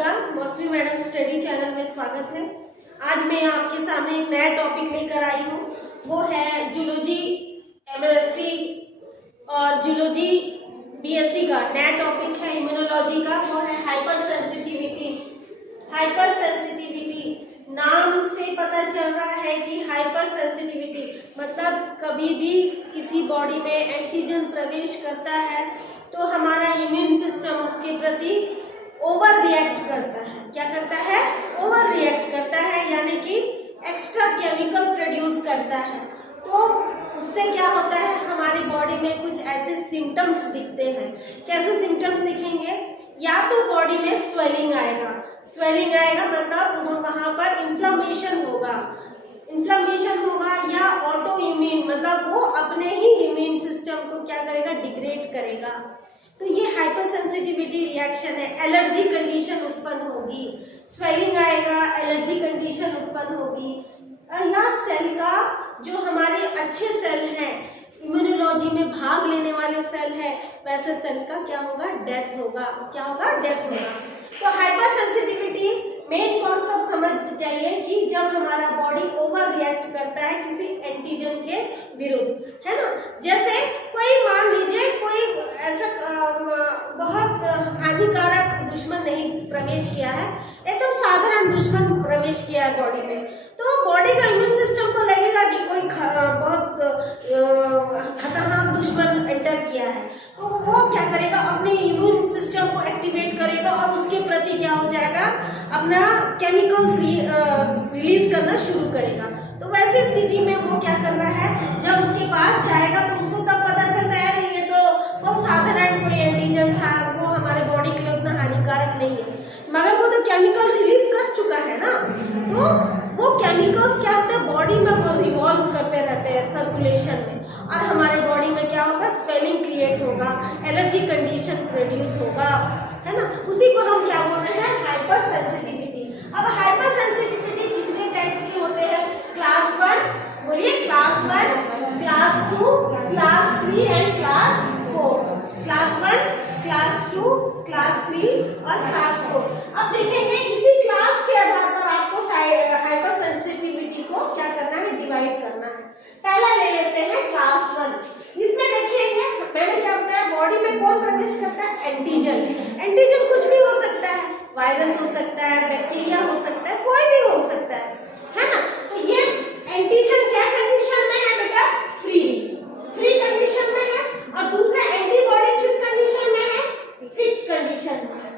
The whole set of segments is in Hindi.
का मौसमी मैडम स्टडी चैनल में स्वागत है। आज मैं आपके सामने एक नया टॉपिक लेकर आई हूँ, वो है जूलॉजी एमएससी और जूलॉजी बीएससी का नया टॉपिक है इम्यूनोलॉजी का, वो है हाइपर सेंसिटिविटी। हाइपर सेंसिटिविटी नाम से पता चल रहा है कि हाइपर सेंसिटिविटी मतलब कभी भी किसी बॉडी में एंटीजन प्रवेश करता है तो हमारा इम्यून सिस्टम उसके प्रति ओवर रिएक्ट करता है। क्या करता है? ओवर रिएक्ट करता है, यानी कि एक्स्ट्रा केमिकल प्रोड्यूस करता है। तो उससे क्या होता है, हमारी बॉडी में कुछ ऐसे सिम्टम्स दिखते हैं। कैसे सिम्टम्स दिखेंगे? या तो बॉडी में स्वेलिंग आएगा मतलब वहाँ पर इन्फ्लेमेशन होगा या ऑटो इम्यून मतलब वो अपने ही इम्यून सिस्टम को क्या करेगा, डिग्रेड करेगा। तो ये हाइपर सेंसिटिविटी रिएक्शन है। एलर्जी कंडीशन उत्पन्न होगी, स्वेलिंग आएगा, एलर्जी कंडीशन उत्पन्न होगी, या सेल का जो हमारे अच्छे सेल हैं, इम्यूनोलॉजी में भाग लेने वाले सेल है, वैसे सेल का क्या होगा, डेथ होगा। क्या होगा? डेथ होगा। तो हाइपर सेंसिटिविटी मेन कॉन्सेप्ट समझ जाइए कि जब हमारा बॉडी ओवर रिएक्ट करता है किसी एंटीजन के विरुद्ध, है ना। जैसे कोई मान लीजिए कोई ऐसा बहुत हानिकारक दुश्मन नहीं प्रवेश किया है, एकदम साधारण दुश्मन प्रवेश किया है बॉडी में, तो बॉडी का इम्यून सिस्टम को लगेगा कि कोई बहुत खतरनाक दुश्मन एंटर किया है, तो वो क्या करेगा, अपने इम्यून सिस्टम को एक्टिवेट करेगा और उसके प्रति क्या हो जाएगा, अपना केमिकल्स रिलीज करना शुरू करेगा। तो वैसी स्थिति में वो क्या कर रहा है, जब उसके पास जाएगा तो उसको तब पता चलता है ये तो बहुत साधारण कोई एंटीजन था, वो हमारे बॉडी के लिए उतना हानिकारक नहीं है, मगर वो तो केमिकल रिलीज कर चुका है ना। तो वो केमिकल्स क्या होते हैं, बॉडी में वो रिवॉल्व करते रहते हैं सर्कुलेशन में, और हमारे बॉडी में क्या होगा, स्वेलिंग क्रिएट होगा, एलर्जी कंडीशन प्रोड्यूस होगा, है ना। उसी को हम क्या बोल रहे हैं, हाइपर सेंसिटिविटी। अब हाइपर सेंसिटिविटी कितने टाइप्स के होते हैं? क्लास 1, बोलिए, class 1, class 2, class 3 and class 4। Class 1, class 2, class 3 और क्लास 4। अब देखेंगे इसी क्लास के आधार पर आपको हाइपर सेंसिटिविटी को क्या करना है, डिवाइड करना है। पहला ले लेते हैं क्लास 1। इसमें देखेंगे मैंने क्या बताया, बॉडी में कौन प्रवेश करता है, एंटीजन। एंटीजन कुछ भी हो सकता है, वायरस हो सकता है, बैक्टीरिया हो सकता है, कोई भी हो सकता है ना। तो ये एंटीजन क्या कंडीशन में है बेटा, फ्री कंडीशन में है, और दूसरा एंटीबॉडी किस कंडीशन में है, फिक्स कंडीशन में है।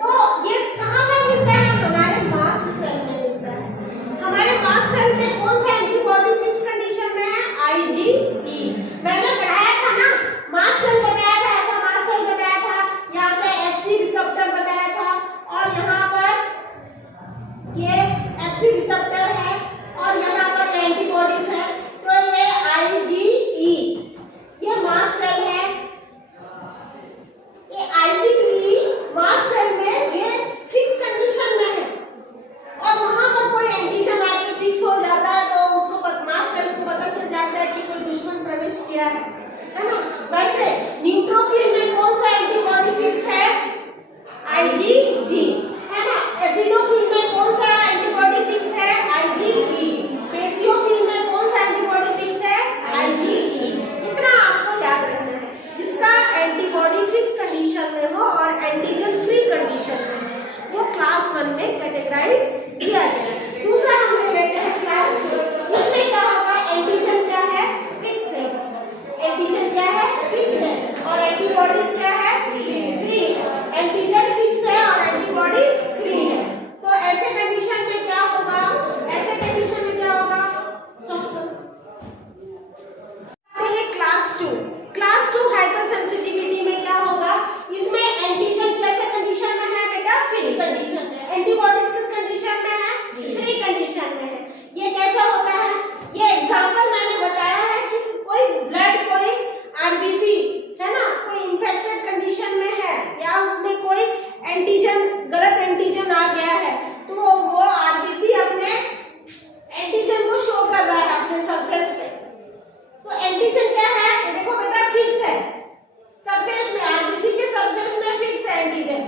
तो ये कहाँ पर मिलता है, हमारे मास्ट सेल में मिलता है। हमारे मास्ट सेल में कौन सा एंटीबॉडी फिक्स कंडीशन में है, IgE। मैंने पढ़ाया था ना, मास्ट सेल बताया था, ऐसा मास्ट सेल बताया था, यहाँ पे FC रिसेप्टर बताया था, और यहाँ पर ये FC रिसेप्टर है, और यहाँ पर एंटीबॉडीज है। तो ये IgE ये मास्ट सेल है। ये IgE मास्ट सेल में ये फिक्स कंडीशन में है, और वहां पर कोई एंटीजन आके फिक्स हो जाता है तो उसको मास्ट सेल को पता चल जाता है कि कोई दुश्मन प्रवेश किया है ना। वैसे न्यूट्रोफिल में कौन सा एंटीबॉडी फिक्स है, IgG, है ना। एसिडोफिल में कौन सा एंटीबॉडी फिक्स है, IgE। बेसियोफिल में कौन सा एंटीबॉडी फिक्स है, IgE। इतना आपको याद रखना है। जिसका एंटीबॉडी फिक्स कंडीशन में हो और एंटीजन फ्री कंडीशन में हो, वो क्लास 1 में कैटेगराइज किया गया है। दूसरा हम ले लेते हैं क्लास 2। इसमें क्या होगा, एंटीजन क्या है, फिक्स है। एंटीजन क्या है, फिक्स है, और एंटीबॉडीज क्या है, फ्री है। एंटीजन फिक्स है और एंटीबॉडीज फ्री है। तो ऐसे कंडीशन में क्या होगा, स्टॉप करो। क्लास 2। क्लास 2 हाइपर सेंसिटिविटी में क्या होगा, इसमें एंटीजन कैसे कंडीशन में है बेटा, फिक्स कंडीशन में। एंटीबॉडीज किस कंडीशन में है, फ्री कंडीशन में है। ये कैसा होता है, ये एग्जांपल मैंने बताया है कि कोई ब्लड, कोई आरबीसी है ना, कोई इंफेक्टेड कंडीशन में है, या उसमें कोई एंटीजन, गलत एंटीजन आ गया है, तो वो आरबीसी अपने एंटीजन को शो कर रहा है अपने सरफेस पे। तो एंटीजन क्या है, ये देखो बेटा, फिक्स है सरफेस में, आरबीसी के सरफेस में फिक्स है एंटीजन।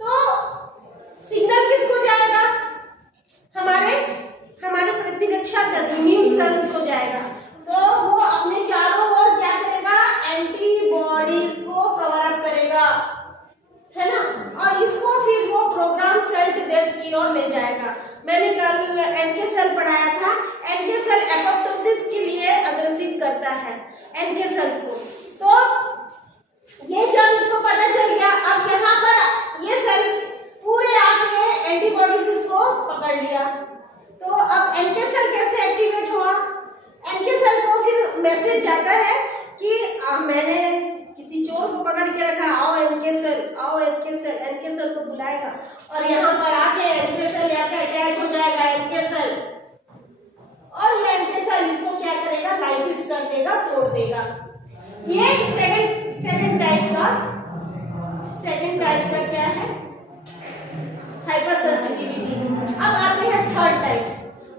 तो की ओर ले जाएगा। मैंने कल एनके सेल पढ़ाया था, एनके सेल एपोप्टोसिस के लिए अग्रेसिव करता है एनके सेल्स को। तो ये जब इसको पता चल गया, अब यहाँ पर ये सेल पूरे आके एंटीबॉडीज इसको पकड़ लिया। तो अब एनके सेल कैसे एक्टिवेट हुआ? एनके सेल को फिर मैसेज जाता है कि मैंने किसी चोर को पकड़ के रखा, आओ एनके सेल, आओ एनके सेल। एनके सेल को बुलाएगा और यहाँ पर आके एनके सेल यहाँ पे अटैच हो जाएगा एनके सेल, और ये एनके सेल इसको क्या करेगा? लाइसिस कर देगा, तोड़ देगा। ये सेकंड टाइप का क्या है? Hyper sensitivity. अब आते हैं third type.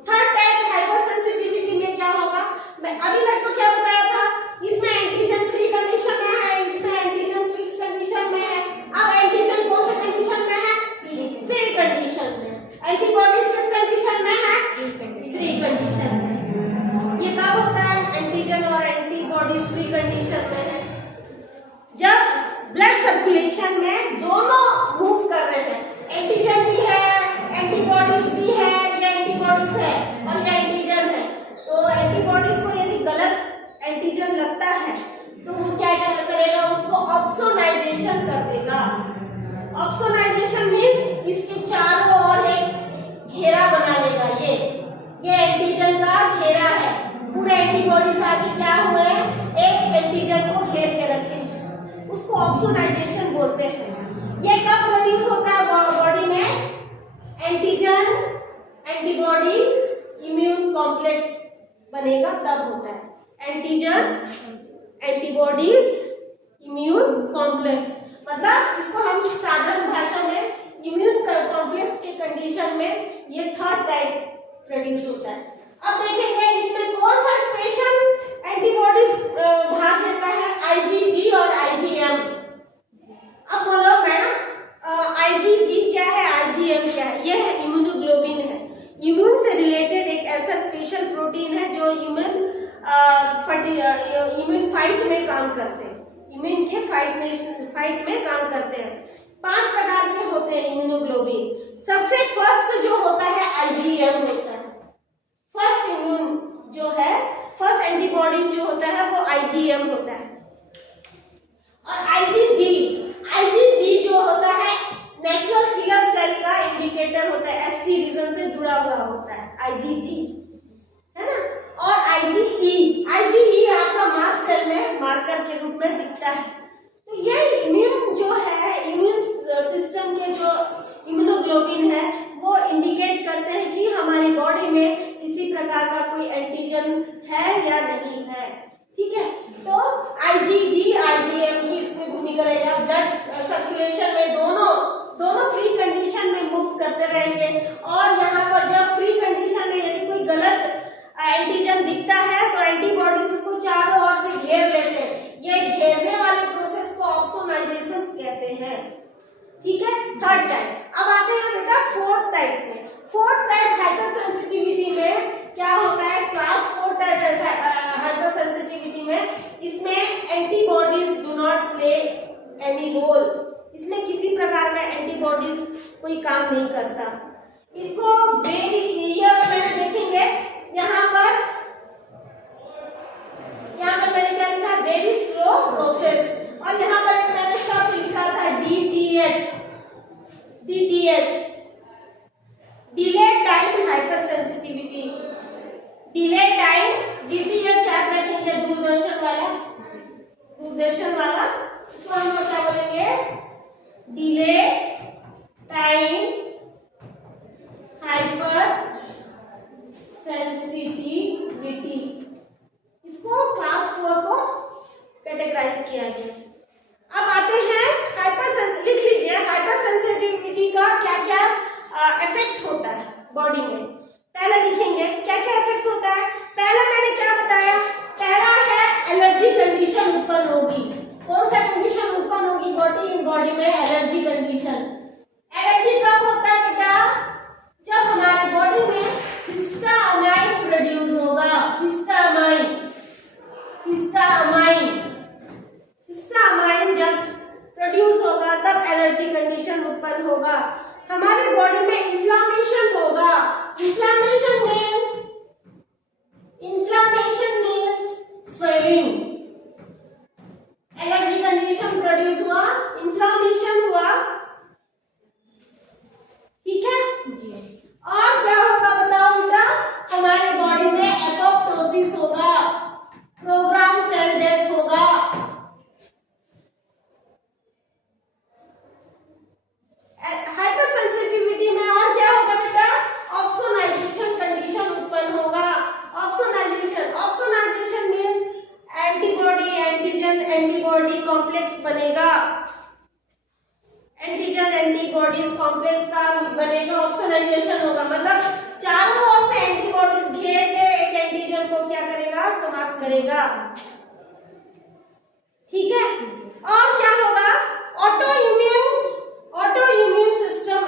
Third type hyper sensitivity में क्या होगा? मैं अभी तक तो क्या बताया था, इसमें एंटीजन फ्री कंडीशन में है, इसमें एंटीजन फिक्स कंडीशन में है। अब एंटीजन कौन से कंडीशन में है? फ्री कंडीशन में। एंटीबॉडीज किस कंडीशन में है? फ्री कंडीशन में। ये कब होता है? एंटीजन और एंटीबॉडीज फ्री कंडीशन में है जब ब्लड सर्कुलेशन में दोनों मूव कर रहे हैं, एंटीजन भी है, एंटीबॉडीज भी है, ये एंटीबॉडीज है और ये एंटीजन है। तो एंटीबॉडीज को यदि गलत एंटीजन लगता है तो वो क्या करेगा? उसको ऑप्सोनाइजेशन कर देगा। ऑप्सोनाइजेशन मींस इसके चारों ओर एक घेरा बना लेगा। ये एंटीजन का घेरा है। पूरे एंटीबॉडीज आके क्या हुए? एक एंटीजन को घेर के रखेंगे, उसको ऑप्सोनाइजेशन बोलते हैं। ये कब प्रोड्यूस होता है बॉडी में? एंटीजन एंटीबॉडी इम्यून कॉम्प्लेक्स बनेगा तब होता है। एंटीजन एंटीबॉडीज इम्यून कॉम्प्लेक्स, मतलब इसको हम साधारण भाषा में इम्यून कॉम्प्लेक्स के कंडीशन में ये थर्ड टाइप प्रोड्यूस होता है। अब देखेंगे इसमें कौन सा स्पेशल एंटीबॉडीज भाग लेता है? आईजीजी और आईजीएम। अब बोलो मैडम आईजीजी क्या है, आईजीएम क्या है? ये है इम्यूनोग्लोबिन है। इम्यून से रिलेटेड एक ऐसा स्पेशल प्रोटीन है जो इम्यून फाइट में काम करते हैं, इम्यून के फाइट में काम करते हैं। 5 प्रकार के होते हैं इम्यूनोग्लोबिन। सबसे फर्स्ट जो होता है आईजीएम होता है। फर्स्ट इम्यून जो है, फर्स्ट एंटीबॉडीज जो होता है वो आईजीएम होता है। और आईजीजी जो होता है नेचुरल किलर सेल का इंडिकेटर होता है, एफसी रीजन से जुड़ा हुआ होता है आईजीजी, है ना। और आईजीई आपका मास्ट सेल में मार्कर के रूप में दिखता है। तो ये इम्यून जो है, इम्यून सिस्टम के जो इम्यूनोग्लोबिन है वो इंडिकेट करते हैं कि हमारी बॉडी में किसी प्रकार का कोई एंटीजन है या नहीं है। ठीक है, तो आईजीजी आईजीएम की इसमें भूमिका रहेगा। ब्लड सर्कुलेशन में दोनों फ्री कंडीशन में मूव करते रहेंगे। और यहाँ पर जब फ्री कंडीशन में यदि कोई गलत एंटीजन दिखता है तो एंटीबॉडीज उसको चारों ओर से घेर लेते हैं। ये घेरने वाले प्रोसेस को ऑप्सोनाइजेशन कहते हैं। ठीक है, थर्ड टाइप। अब आते हैं बेटा फोर्थ टाइप में। फोर्थ टाइप हाइपर सेंसिटिविटी में क्या होता है? क्लास 4 टाइप हाइपर सेंसिटिविटी में इसमें antibodies do not play any role. इसमें किसी प्रकार का एंटीबॉडीज कोई काम नहीं करता। इसको वेरी क्लियर मैंने देखेंगे यहाँ पर मैंने क्या लिखा? Very slow process. और यहाँ पर एक मैंने शब्द लिखा था DTH, delay time hyper sensitivity. Delay time DTH याद रखेंगे, दूरदर्शन वाला। इसको हम क्या बोलेंगे? Delay time hyper sensitivity. इसको क्लास 4 को कैटेगराइज किया गया। अब आते हैं हाइपर सेंसिटिव। लिख लीजिए हाइपर सेंसिटिविटी का क्या क्या इफेक्ट होता है बॉडी में। पहले लिखेंगे क्या क्या इफेक्ट होता है। पहला मैंने क्या बताया? पहला है एलर्जी कंडीशन उत्पन्न होगी। कौन सा कंडीशन उत्पन्न होगी बॉडी में? Allergy condition. एलर्जी कब होता है बेटा? जब हमारे बॉडी में हिस्टामाइन प्रोड्यूस होगा। हिस्टामाइन जब प्रोड्यूस होगा तब एलर्जी कंडीशन उत्पन्न होगा। हमारे बॉडी में इन्फ्लामेशन होगा। Inflammation means swelling. Allergy condition produce हुआ, इन्फ्लामेशन हुआ, ठीक है जी। और क्या होगा बताओ बेटा, हमारे बॉडी में एपोप्टोसिस होगा, प्रोग्राम सेल डेथ होगा। हाइपर सेंसिटिविटी में और क्या होगा बेटा, ऑप्सोनाइजेशन कंडीशन उत्पन्न होगा। Opsonization means antibody antigen antibody complex बनेगा, एंटीजन एंटीबॉडीज कॉम्प्लेक्स का बनेगा, ऑप्सोनाइजेशन होगा, मतलब चारों ओर से एंटीबॉडीज घेर के एक एंटीजन को क्या करेगा, समाप्त करेगा, ठीक है। और क्या होगा, ऑटो इम्यून सिस्टम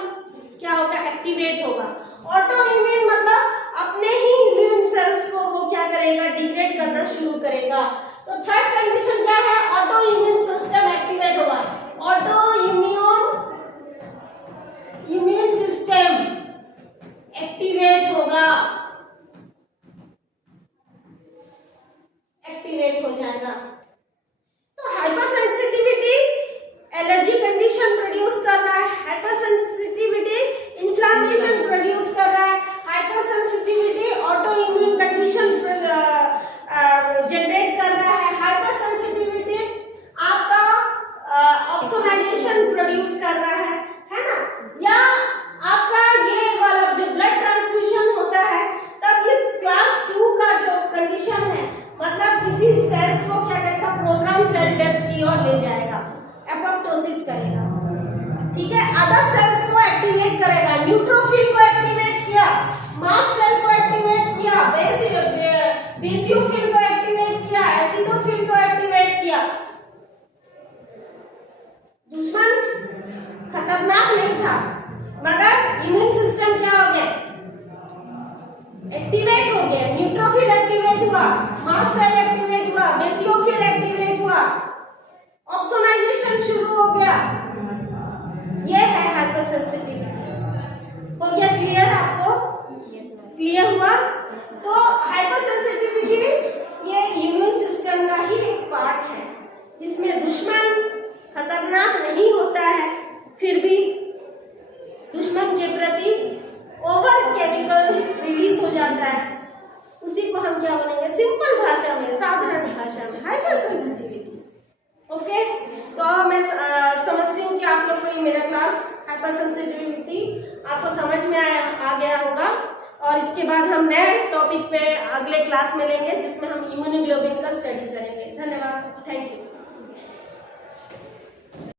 क्या होगा, एक्टिवेट होगा। ऑटो इम्यून मतलब अपने ही इम्यून सेल्स को वो क्या करेगा, डिग्रेड करना शुरू करेगा। तो थर्ड कंडीशन क्या है, ऑटो इम्यून सिस्टम एक्टिवेट होगा। ऑटो इम्यून सिस्टम एक्टिवेट होगा, एक्टिवेट हो जाएगा। तो hyper sensitivity allergy condition produce कर रहा है, हाइपर सेंसिटिविटी इन्फ्लामेशन प्रोड्यूस कर रहा है, hyper sensitivity auto immune condition generate कर रहा है, हाइपर सेंसिटिविटी आपका ऑप्सोनाइजेशन प्रोड्यूस कर रहा है ना। या आपका ये वाला जो ब्लड ट्रांसफ्यूजन होता है, तब इस क्लास 2 का जो कंडीशन है, मतलब किसी सेल्स को क्या करेगा, प्रोग्राम सेल डेथ की ओर ले जाएगा, एपोप्टोसिस करेगा, ठीक है। अदर सेल्स को एक्टिवेट करेगा, न्यूट्रोफिल को एक्टिवेट किया, मास्ट सेल को एक्टिवेट किया, बेसियोफिल को एक्टिवेट किया, एसिडोफिल को एक्टिवेट किया। दुश्मन खतरनाक नहीं था, मगर इम्यून सिस्टम क्या हो गया, एक्टिवेट हो गया। न्यूट्रोफिल एक्टिवेट हुआ, मास्ट सेल एक्टिवेट हुआ, बेसियोफिल एक्टिवेट हुआ, ऑप्सोनाइजेशन शुरू हो गया। ये है हाइपर सेंसिटिविटी। हो गया क्लियर आपको? क्लियर हुआ? तो हाइपर सेंसिटिविटी ये इम्यून सिस्टम का ही एक पार्ट है, जिसमें दुश्मन खतरनाक नहीं होता है, फिर भी दुश्मन के प्रति ओवर केमिकल रिलीज हो जाता है। उसी को हम क्या बोलेंगे, सिंपल भाषा में, साधारण भाषा में हाइपर सेंसिटिविटी। ओके, तो मैं समझती हूँ कि आप लोग को मेरा क्लास हाइपर सेंसिटिविटी आपको समझ में आ गया होगा। और इसके बाद हम नए टॉपिक पे अगले क्लास में लेंगे, जिसमें हम इम्यूनोग्लोबिन का स्टडी करेंगे। धन्यवाद, थैंक यू।